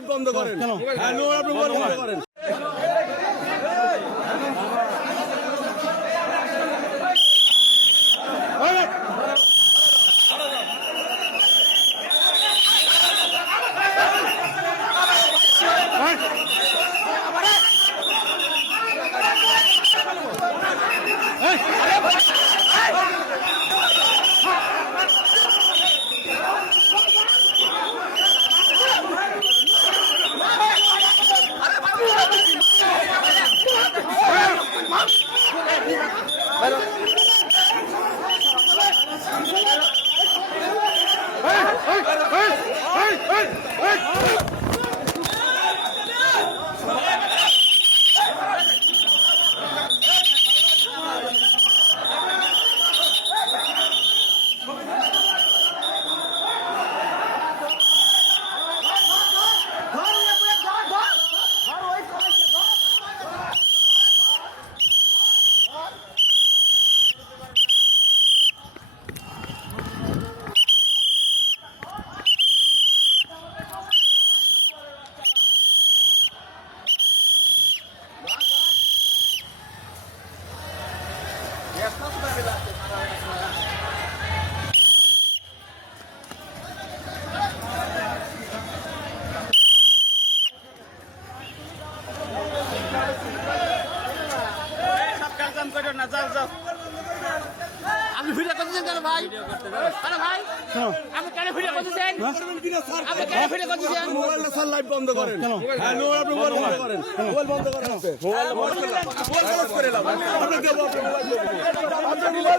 Live বন্ধ করেন। হ্যাঁ, নোর আপনি মোবাইল বন্ধ করেন। আপনি ভিডিও করতেছেন কেন ভাই? আরে ভাই আপনি কেন ভিডিও করতেছেন? আপনি কেন ভিডিও করতেছেন? মোবাইলটা স্যার লাইভ বন্ধ করেন। হ্যাঁ, নোর আপনি মোবাইল বন্ধ করেন। মোবাইল বন্ধ করেন। মোবাইল বন্ধ করে দাও। আপনি দেবো, আপনি মোবাইল দেবো।